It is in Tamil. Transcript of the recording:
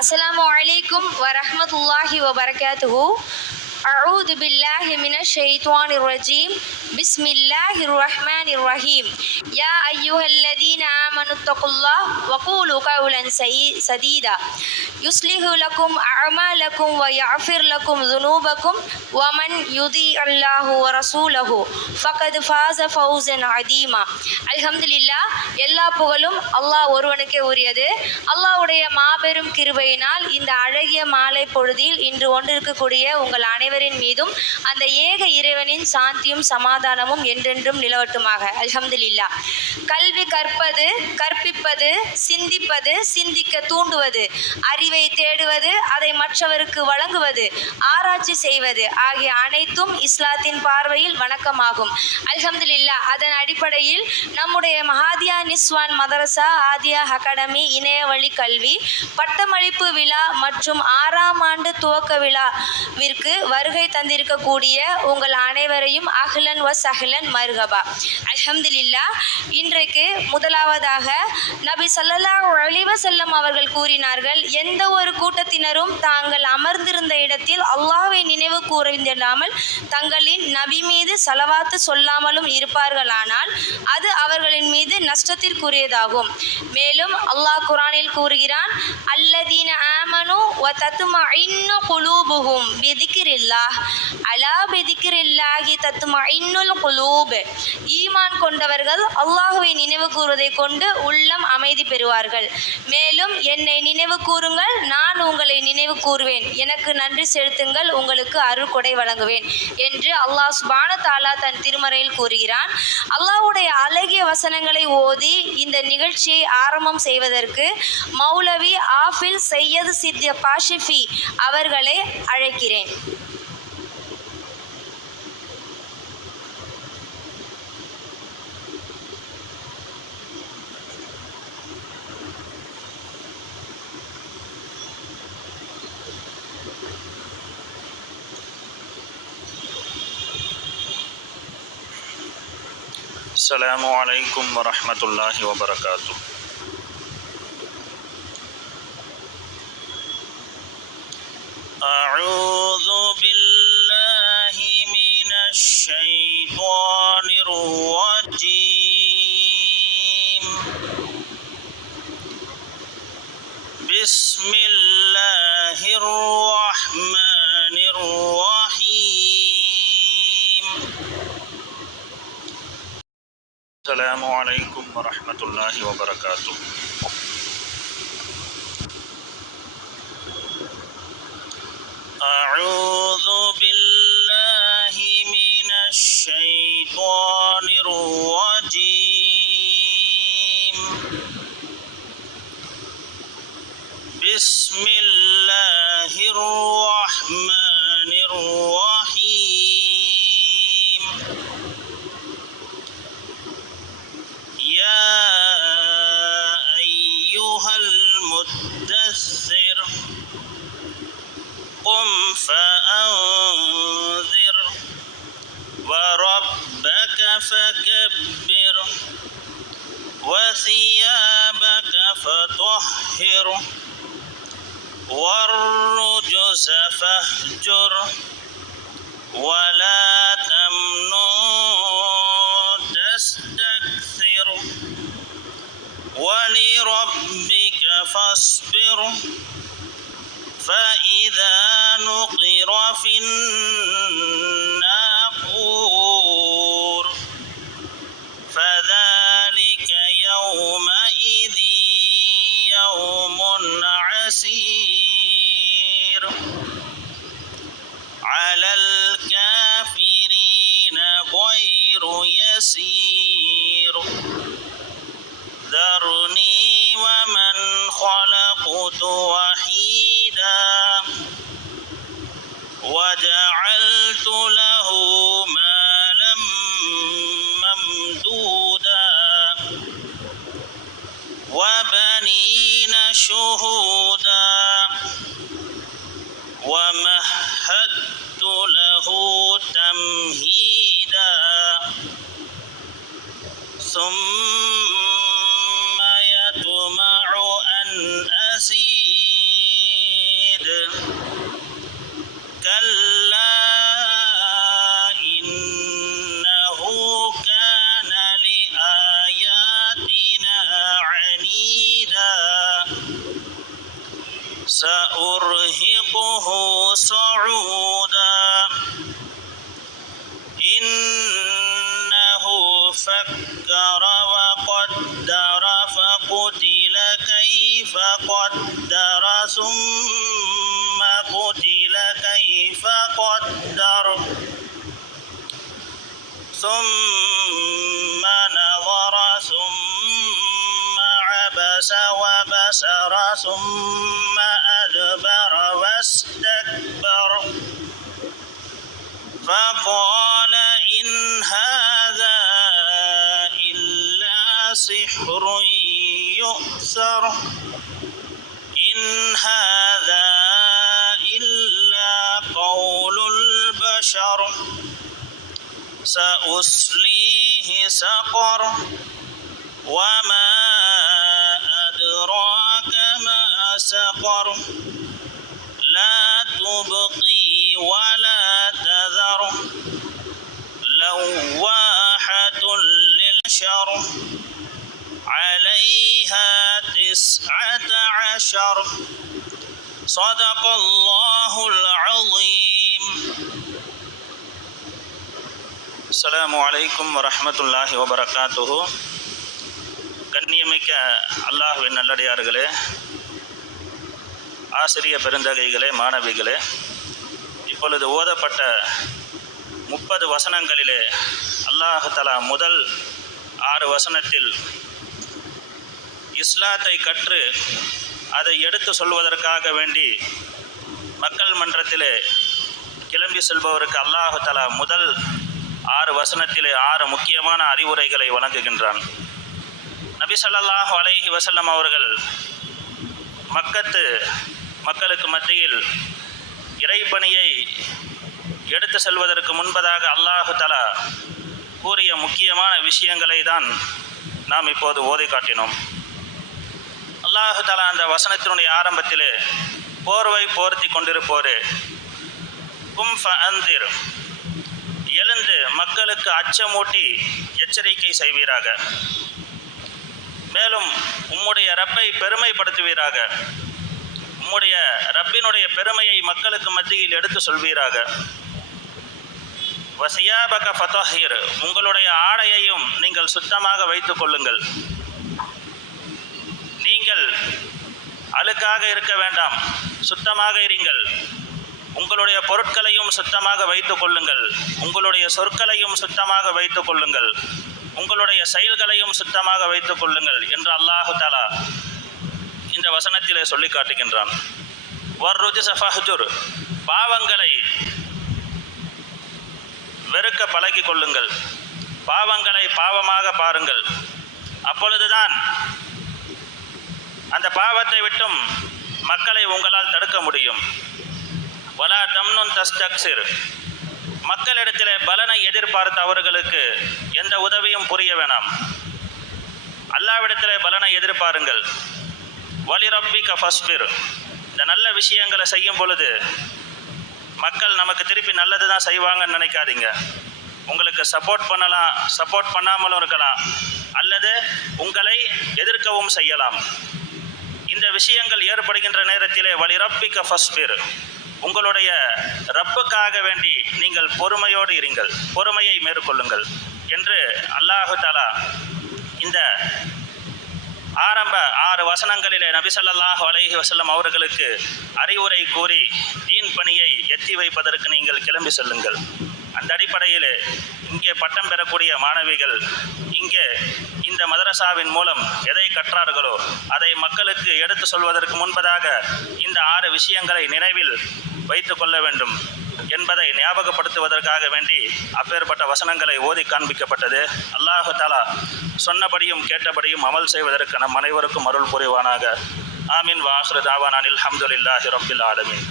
Assalamu alaikum wa rahmatullahi wa barakatuhu. أعوذ بالله من الشيطان الرجيم بسم الله الرحمن الرحيم يا أيها الذين آمنوا اتقوا الله وقولوا قولا سديدا يصلح لكم أعمالكم ويغفر لكم ذنوبكم ومن يطيع الله ورسوله فقد فاز فوزا عظيما. அல்ஹம்துலில்லாஹ், எல்லா புகழும் அல்லாஹ் ஒருவனுக்கே உரியது. அல்லாஹ்வுடைய மாபெரும் கிருபையினால் இந்த அழகிய மாலை பொழுதில் இன்று ஒன்றிருக்கக்கூடிய உங்கள் அனைவரின் மீதும் அந்த ஏக இறைவனின் சாந்தியும் சமாதானமும் என்றென்றும் நிலவட்டுமாக. அல்ஹம்துலில்லாஹ். கல்வி கற்பது, கற்பிப்பது, சிந்திப்பது, சிந்திக்க தூண்டுவது, அறிவை தேடுவது, அதை மற்றவருக்கு வழங்குவது, ஆராய்ச்சி செய்வது ஆகிய அனைத்தும் இஸ்லாத்தின் பார்வையில் வணக்கமாகும். அல்ஹம்துலில்லாஹ். அதன் அடிப்படையில் நம்முடைய மஹாதியா நிஸ்வான் மதரசா ஆதியா அகாடமி இணைய வழி கல்வி பட்டமளிப்பு விழா மற்றும் 6ஆம் ஆண்டு துவக்க விழாவிற்கு வருகை தந்திருக்கக்கூடிய உங்கள் அனைவரையும் அஹ்லன் வ சஹ்லன் மர்ஹபா. அல்ஹம்துலில்லாஹ். இன்றைக்கு முதலாவதாக நபி ஸல்லல்லாஹு அலைஹி வஸல்லம் அவர்கள் கூறினார்கள், எந்த ஒரு கூட்டத்தினரும் தாங்கள் அமர்ந்திருந்த இடத்தில் அல்லாஹ்வை நினைவு கூர்ந்திடாமல் தங்களின் நபி மீது ஸலவாத்து சொல்லாமலும் இருப்பார்களானால் அது அவர்களின் மீது நஷ்டத்திற்குரியதாகும். மேலும் அல்லாஹ் குர்ஆனில் கூறுகிறான், அல்லதீன ஆமனு வ தத்மஇன்னு குலூபுஹும் பிதிக்ரில்லாஹ் அலா பிதிக்ரில்லாஹி தத்மஇன்னுல் குலூப். ஈமான் கொண்டவர்கள் அல்லாஹ்வை நினைவு கூறுவதை கொண்டு உள்ளம் அமைதி பெறுவார்கள். மேலும் என்னை நினைவு கூறுங்கள், நான் உங்களை நினைவு கூறுவேன், எனக்கு நன்றி செலுத்துங்கள், உங்களுக்கு அருள்கொடை வழங்குவேன் என்று அல்லாஹ் சுப்ஹானஹு தஆலா தன் திருமறையில் கூறுகிறான். அல்லாஹ்வுடைய அழகிய வசனங்களை ஓதி இந்த நிகழ்ச்சியை ஆரம்பம் செய்வதற்கு மௌலவி ஆஃபில் சையது சித்திக் காஷிஃபி அவர்களை அழைக்கிறேன். السلام عليكم ورحمة الله وبركاته. أعوذ بالله من الشيطان الرجيم. بسم الله الرحمن الرحيم. السلام عليكم ورحمة الله وبركاته. أعوذ بالله من الشيطان الرجيم. بسم الله الرحمن الرحيم. يا أيها المدثر قم فأنذر وربك فكبر وثيابك فطهر والرجز فاهجر ولا تمنن تستكثر ولربك فاصبر فإذا نقر في الناقور فذلك يومئذ يوم عسير على الكافرين غير يسير. ذرني ومن خلقت وحيدا وجعلت له مالا ممدودا وبنين شهودا ومهدت له تمهيدا ثم يطمع أن أزيد سأرهقه صعودا إنه فكر وقدر فقتل كيف قدر ثم قتل كيف قدر ثم نظر ثم عبس وبسر ثم أدبر واستكبر فقال إن هذا إلا سحر يؤثر إن هذا إلا قول البشر سأصليه سقر وما أدراك ما سقر لا تبقي ولا تذر لواحة للبشر عليها 19 صدق الله العظيم. السلام عليكم ورحمة الله وبركاته. கண்ணியமிக்க அல்லாஹ்வின் நல்லடியார்களே, ஆசிரிய பெருந்தகைகளே, மாணவிகளே, இப்பொழுது ஓதப்பட்ட 30 வசனங்களிலே அல்லாஹ் தஆலா முதல் 6 வசனத்தில் இஸ்லாத்தை கற்று அதை எடுத்து சொல்வதற்காக வேண்டி மக்கள் மன்றத்திலே கிளம்பி செல்பவருக்கு அல்லாஹ் தஆலா முதல் 6 வசனத்திலே 6 முக்கியமான அறிவுரைகளை வழங்குகின்றான். நபி ஸல்லல்லாஹு அலைஹி வஸல்லம் அவர்கள் மக்களுக்கு மத்தியில் இறைப்பணியை எடுத்து செல்வதற்கு முன்பதாக அல்லாஹ் தஆலா கூறிய முக்கியமான விஷயங்களை தான் நாம் இப்போது ஓதி காட்டினோம். அல்லாஹ் தஆலா அந்த வசனத்தினுடைய ஆரம்பத்திலே போர்வை போர்த்தி கொண்டிருப்போரே, கும் ஃபஅன்திர், எழுந்து மக்களுக்கு அச்சமூட்டி எச்சரிக்கை செய்வீராக, மேலும் உம்முடைய ரப்பை பெருமைப்படுத்துவீராக, உம்முடைய ரப்பினுடைய பெருமையை மக்களுக்கு மத்தியில் எடுத்து சொல்வீராக. வசியாபக ஃபதஹிர், உங்களுடைய ஆடையையும் நீங்கள் சுத்தமாக வைத்துக் கொள்ளுங்கள். நீங்கள் அழுக்காக இருக்க வேண்டாம், சுத்தமாக இருங்கள். உங்களுடைய பொருட்களையும் சுத்தமாக வைத்துக் கொள்ளுங்கள், உங்களுடைய சொற்களையும் சுத்தமாக வைத்துக் கொள்ளுங்கள், உங்களுடைய செயல்களையும் சுத்தமாக வைத்துக் கொள்ளுங்கள் என்று அல்லாஹு தஆலா இந்த வசனத்திலே சொல்லி காட்டுகின்றான். வர்ருஜ்ஸ ஃபஹ்ஜுர், பாவங்களை வெறுக்க பழகி கொள்ளுங்கள், பாவங்களை பாவமாக பாருங்கள். அப்பொழுதுதான் அந்த பாவத்தை விட்டும் மக்களை உங்களால் தடுக்க முடியும். வலா தம்னுன் தஸ்தக்சிர், மக்களிடத்திலே பலனை எதிர்பார்த்த அவர்களுக்கு எந்த உதவியும் புரிய வேணாம். அல்லாஹ்விடத்திலே பலனை எதிர்பாருங்கள். வலி ரப்பிக ஃபஸ்பிர், இந்த நல்ல விஷயங்களை செய்யும் பொழுது மக்கள் நமக்கு திருப்பி நல்லது தான் செய்வாங்கன்னு நினைக்காதீங்க. உங்களுக்கு சப்போர்ட் பண்ணலாம், சப்போர்ட் பண்ணாமலும் இருக்கலாம், அல்லது உங்களை எதிர்க்கவும் செய்யலாம். இந்த விஷயங்கள் ஏற்படுகின்ற நேரத்திலே வலி ரப்பிக ஃபஸ்பிர், உங்களுடைய ரப்புக்காக வேண்டி நீங்கள் பொறுமையோடு இருங்கள், பொறுமையை மேற்கொள்ளுங்கள் என்று அல்லாஹு தஆலா இந்த ஆரம்ப 6 வசனங்களிலே நபி ஸல்லல்லாஹு அலைஹி வஸல்லம் அவர்களுக்கு அறிவுரை கூறி தீன் பணியை எத்தி வைப்பதற்கு நீங்கள் கிளம்பி செல்லுங்கள். அந்த அடிப்படையிலே இங்கே பட்டம் பெறக்கூடிய மாணவிகள் இங்கே இந்த மதரசாவின் மூலம் எதை கற்றார்களோ அதை மக்களுக்கு எடுத்து சொல்வதற்கு முன்பதாக இந்த 6 விஷயங்களை நினைவில் வைத்து கொள்ள வேண்டும் என்பதை ஞாபகப்படுத்துவதற்காக வேண்டி அப்பேற்பட்ட வசனங்களை ஓதி காண்பிக்கப்பட்டது. அல்லாஹு தஆலா சொன்னபடியும் கேட்டபடியும் அமல் செய்வதற்கு நம் அனைவருக்கும் அருள் புரிவானாக. ஆமீன். வ ஆகிரு தாவானா அல்ஹம்துலில்லாஹி ரப்பில் ஆலமீன்.